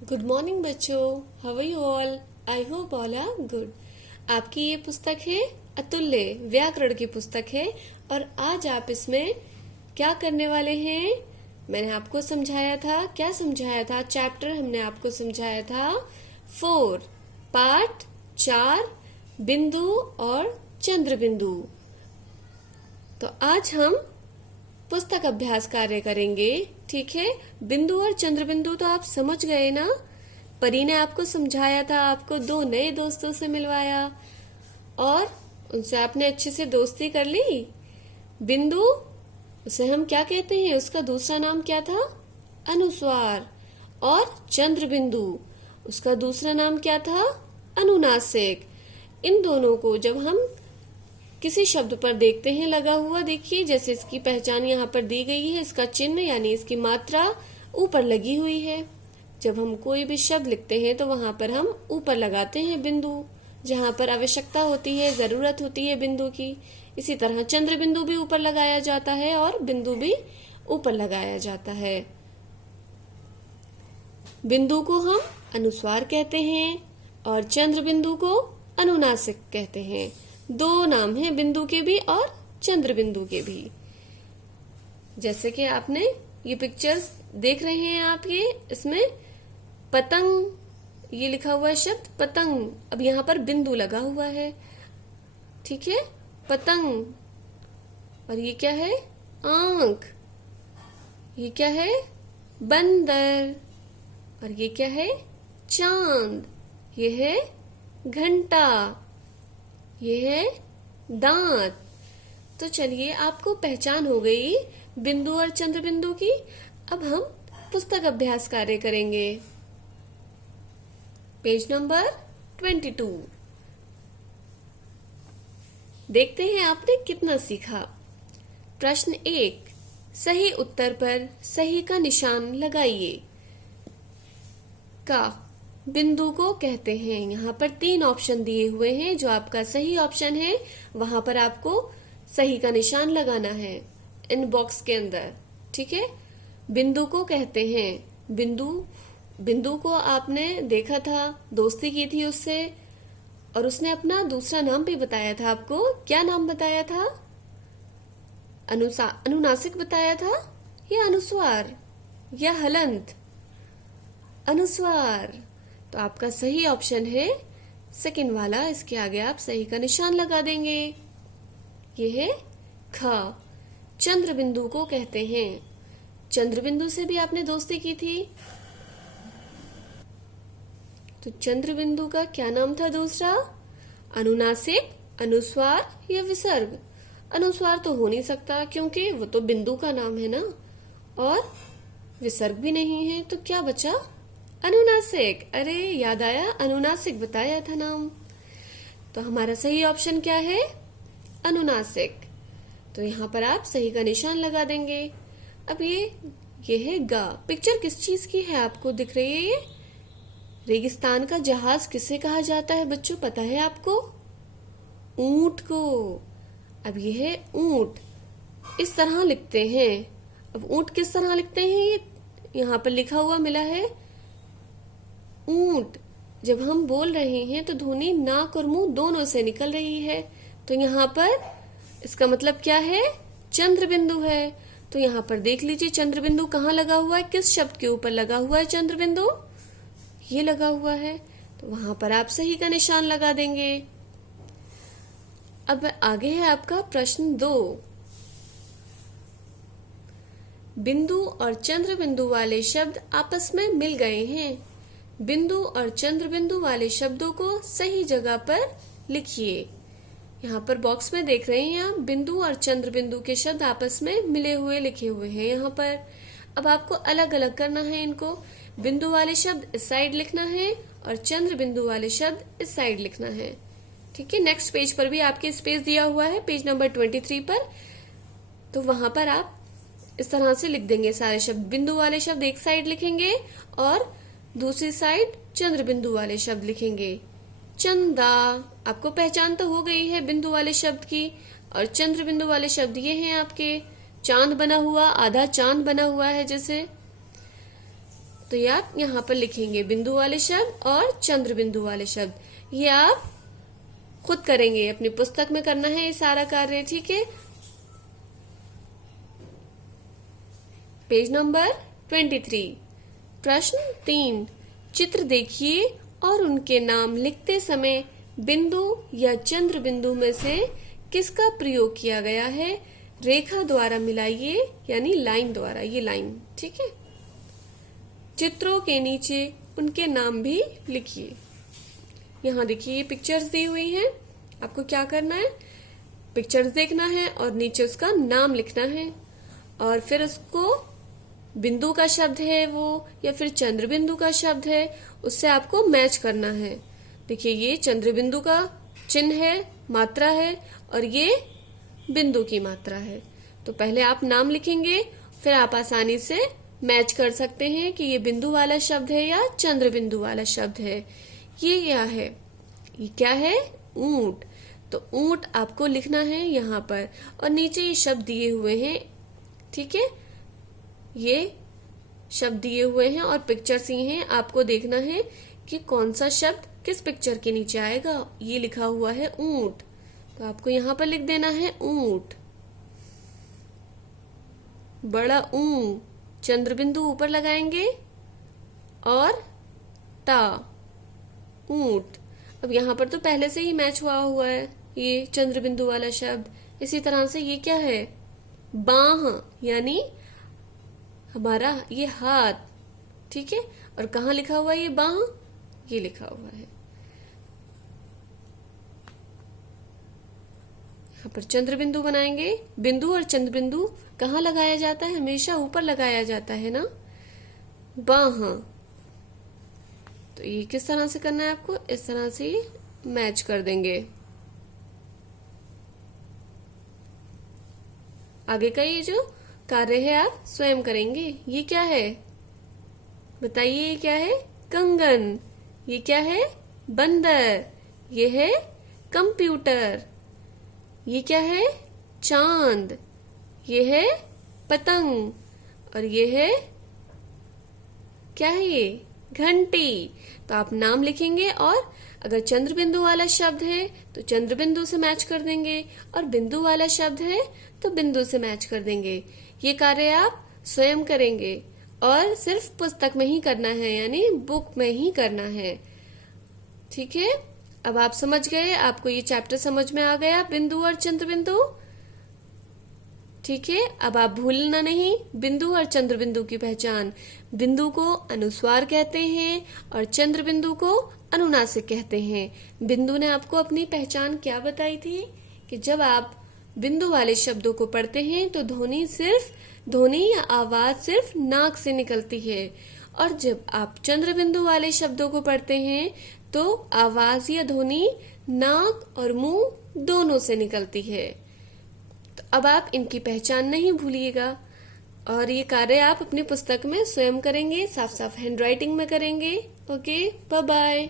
Good morning बच्चों। How are you all? I hope all are good. आपकी ये पुस्तक है अतुल्य व्याकरण की पुस्तक है और आज आप इसमें क्या करने वाले हैं? मैंने आपको समझाया था, क्या समझाया था? चैप्टर हमने आपको समझाया था 4 पार्ट 4 बिंदु और चंद्र बिंदु। तो आज हम पुस्तक अभ्यास कार्य करेंगे। ठीक है, बिंदु और चंद्र बिंदु तो आप समझ गए ना? परी ने आपको समझाया था, आपको 2 नए दोस्तों से मिलवाया और उनसे आपने अच्छे से दोस्ती कर ली। बिंदु, उसे हम क्या कहते हैं? उसका दूसरा नाम क्या था? अनुस्वार। और चंद्र बिंदु, उसका दूसरा नाम क्या था? अनुनासिक। इन दोनों को जब हम किसी शब्द पर देखते हैं लगा हुआ, देखिए जैसे इसकी पहचान यहाँ पर दी गई है, इसका चिन्ह यानी इसकी मात्रा ऊपर लगी हुई है। जब हम कोई भी शब्द लिखते हैं तो वहां पर हम ऊपर लगाते हैं बिंदु, जहां पर आवश्यकता होती है, जरूरत होती है बिंदु की। इसी तरह चंद्र बिंदु भी ऊपर लगाया जाता है और बिंदु भी ऊपर लगाया जाता है। बिंदु को हम अनुस्वार कहते हैं और चंद्र बिंदु को अनुनासिक कहते हैं। 2 नाम हैं बिंदु के भी और चंद्र बिंदु के भी। जैसे कि आपने ये पिक्चर्स देख रहे हैं आप, ये इसमें पतंग ये लिखा हुआ है शब्द पतंग। अब यहाँ पर बिंदु लगा हुआ है, ठीक है, पतंग। और ये क्या है? आंख। ये क्या है? बंदर। और ये क्या है? चांद। ये है घंटा। ये है दांत। तो चलिए, आपको पहचान हो गई बिंदु और चंद्र बिंदु की। अब हम पुस्तक अभ्यास कार्य करेंगे। Page number 22। देखते हैं आपने कितना सीखा। प्रश्न 1, सही उत्तर पर सही का निशान लगाइए। का बिंदु को कहते हैं। यहाँ पर 3 ऑप्शन दिए हुए हैं। जो आपका सही ऑप्शन है वहां पर आपको सही का निशान लगाना है इन बॉक्स के अंदर, ठीक है। बिंदु को कहते हैं। बिंदु को आपने देखा था, दोस्ती की थी उससे और उसने अपना दूसरा नाम भी बताया था आपको। क्या नाम बताया था? अनुनासिक बताया था या अनुस्वार या हलंत? अनुस्वार। तो आपका सही ऑप्शन है सेकंड वाला। इसके आगे आप सही का निशान लगा देंगे। ये है ख। चंद्र बिंदु को कहते हैं। चंद्र बिंदु से भी आपने दोस्ती की थी, तो चंद्र बिंदु का क्या नाम था दूसरा? अनुनासिक, अनुस्वार या विसर्ग? अनुस्वार तो हो नहीं सकता क्योंकि वो तो बिंदु का नाम है ना, और विसर्ग भी नहीं है, तो क्या बचा? अनुनासिक। अरे याद आया, अनुनासिक बताया था नाम। तो हमारा सही ऑप्शन क्या है? अनुनासिक। तो यहाँ पर आप सही का निशान लगा देंगे। अब ये है गा। पिक्चर किस चीज की है आपको दिख रही है? ये रेगिस्तान का जहाज किसे कहा जाता है बच्चों, पता है आपको? ऊंट को। अब ये है ऊंट। इस तरह लिखते हैं। अब ऊंट किस तरह लिखते हैं? ये यहाँ पर लिखा हुआ मिला है ऊंट। जब हम बोल रहे हैं तो ध्वनि नाक और मुंह दोनों से निकल रही है, तो यहाँ पर इसका मतलब क्या है? चंद्र बिंदु है। तो यहाँ पर देख लीजिए चंद्र बिंदु कहाँ लगा हुआ है, किस शब्द के ऊपर लगा हुआ है चंद्र बिंदु? ये लगा हुआ है, तो वहां पर आप सही का निशान लगा देंगे। अब आगे है आपका प्रश्न 2। बिंदु और चंद्र बिंदु वाले शब्द आपस में मिल गए हैं। बिंदु और चंद्र बिंदु वाले शब्दों को सही जगह पर लिखिए। यहाँ पर बॉक्स में देख रहे हैं आप, बिंदु और चंद्र बिंदु के शब्द आपस में मिले हुए लिखे हुए हैं यहाँ पर। अब आपको अलग अलग करना है इनको। बिंदु वाले शब्द इस साइड लिखना है और चंद्र बिंदु वाले शब्द इस साइड लिखना है, ठीक है। नेक्स्ट पेज पर भी आपके स्पेस दिया हुआ है, पेज नंबर 23 पर। तो वहां पर आप इस तरह से लिख देंगे सारे शब्द। बिंदु वाले शब्द एक साइड लिखेंगे और दूसरी साइड चंद्र बिंदु वाले शब्द लिखेंगे। चंदा। आपको पहचान तो हो गई है बिंदु वाले शब्द की, और चंद्र बिंदु वाले शब्द ये हैं आपके। चांद बना हुआ, आधा चांद बना हुआ है जैसे। तो ये आप यहाँ पर लिखेंगे बिंदु वाले शब्द और चंद्र बिंदु वाले शब्द। ये आप खुद करेंगे, अपनी पुस्तक में करना है ये सारा कार्य, ठीक है। Page number 23। प्रश्न 3, चित्र देखिए और उनके नाम लिखते समय बिंदु या चंद्र बिंदु में से किसका प्रयोग किया गया है? रेखा द्वारा मिलाइए, यानी लाइन द्वारा, ये लाइन, ठीक है। चित्रों के नीचे उनके नाम भी लिखिए। यहाँ देखिए ये पिक्चर्स दी हुई हैं, आपको क्या करना है, पिक्चर्स देखना है और नीचे उसका नाम लिखना है, और फिर उसको बिंदु का शब्द है वो या फिर चंद्र बिंदु का शब्द है, उससे आपको मैच करना है। देखिए ये चंद्र बिंदु का चिन्ह है, मात्रा है, और ये बिंदु की मात्रा है। तो पहले आप नाम लिखेंगे, फिर आप आसानी से मैच कर सकते हैं कि ये बिंदु वाला शब्द है या चंद्र बिंदु वाला शब्द है। ये क्या है? ये क्या है? ऊंट। तो ऊंट आपको लिखना है यहाँ पर, और नीचे ये शब्द दिए हुए हैं, ठीक है। ये शब्द दिए हुए हैं और पिक्चर्स ही हैं, आपको देखना है कि कौन सा शब्द किस पिक्चर के नीचे आएगा। ये लिखा हुआ है ऊंट, तो आपको यहाँ पर लिख देना है ऊंट। बड़ा ऊ, चंद्र बिंदु ऊपर लगाएंगे, और टा, ऊंट। अब यहाँ पर तो पहले से ही मैच हुआ है ये चंद्र बिंदु वाला शब्द। इसी तरह से ये क्या है? बाह, यानी हमारा ये हाथ, ठीक है। और कहाँ लिखा हुआ है ये बाह? ये लिखा हुआ है यहाँ पर। चंद्र बिंदु बनाएंगे, बिंदु और चंद्र बिंदु कहाँ लगाया जाता है? हमेशा ऊपर लगाया जाता है ना, बाह। तो ये किस तरह से करना है आपको? इस तरह से मैच कर देंगे। आगे का ये जो कार्य है आप स्वयं करेंगे। ये क्या है बताइए? ये क्या है? कंगन। ये क्या है? बंदर। ये है कंप्यूटर। ये क्या है? चांद। ये है पतंग, और ये है क्या है? ये घंटी। तो आप नाम लिखेंगे, और अगर चंद्र बिंदु वाला शब्द है तो चंद्र बिंदु से मैच कर देंगे, और बिंदु वाला शब्द है तो बिंदु से मैच कर देंगे। ये कार्य आप स्वयं करेंगे, और सिर्फ पुस्तक में ही करना है, यानी बुक में ही करना है, ठीक है। अब आप समझ गए, आपको ये चैप्टर समझ में आ गया, बिंदु और चंद्र बिंदु, ठीक है। अब आप भूलना नहीं बिंदु और चंद्र बिंदु की पहचान। बिंदु को अनुस्वार कहते हैं और चंद्र बिंदु को अनुनासिक कहते हैं। बिंदु ने आपको अपनी पहचान क्या बताई थी कि जब आप बिंदु वाले शब्दों को पढ़ते हैं तो ध्वनि या आवाज सिर्फ नाक से निकलती है, और जब आप चंद्र बिंदु वाले शब्दों को पढ़ते हैं तो आवाज या ध्वनि नाक और मुंह दोनों से निकलती है। तो अब आप इनकी पहचान नहीं भूलिएगा, और ये कार्य आप अपनी पुस्तक में स्वयं करेंगे, साफ साफ हैंडराइटिंग में करेंगे। Okay, bye bye.